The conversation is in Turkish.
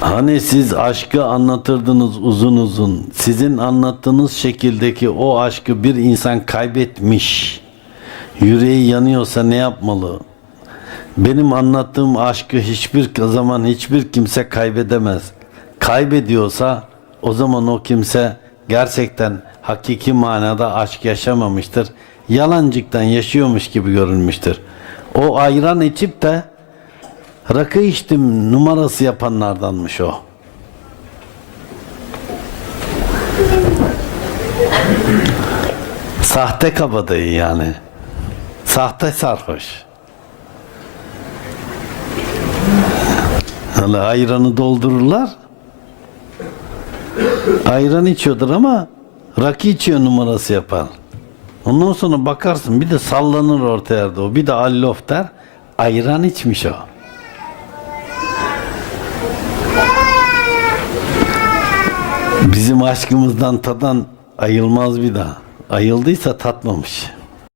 Hani siz aşkı anlatırdınız uzun uzun. Sizin anlattığınız şekildeki o aşkı bir insan kaybetmiş. Yüreği yanıyorsa ne yapmalı? Benim anlattığım aşkı hiçbir zaman hiçbir kimse kaybedemez. Kaybediyorsa o zaman o kimse gerçekten hakiki manada aşk yaşamamıştır. Yalancıktan yaşıyormuş gibi görünmüştür. O ayran içip de rakı içtim numarası yapanlardanmış o. Sahte kabadayı yani. Sahte sarhoş. Hani ayranı doldururlar. Ayran içiyordur ama rakı içiyor numarası yapar. Ondan sonra bakarsın bir de sallanır orta yerde o. Bir de allof der. Ayran içmiş o. Bizim aşkımızdan tadan ayılmaz bir daha. Ayıldıysa tatmamış.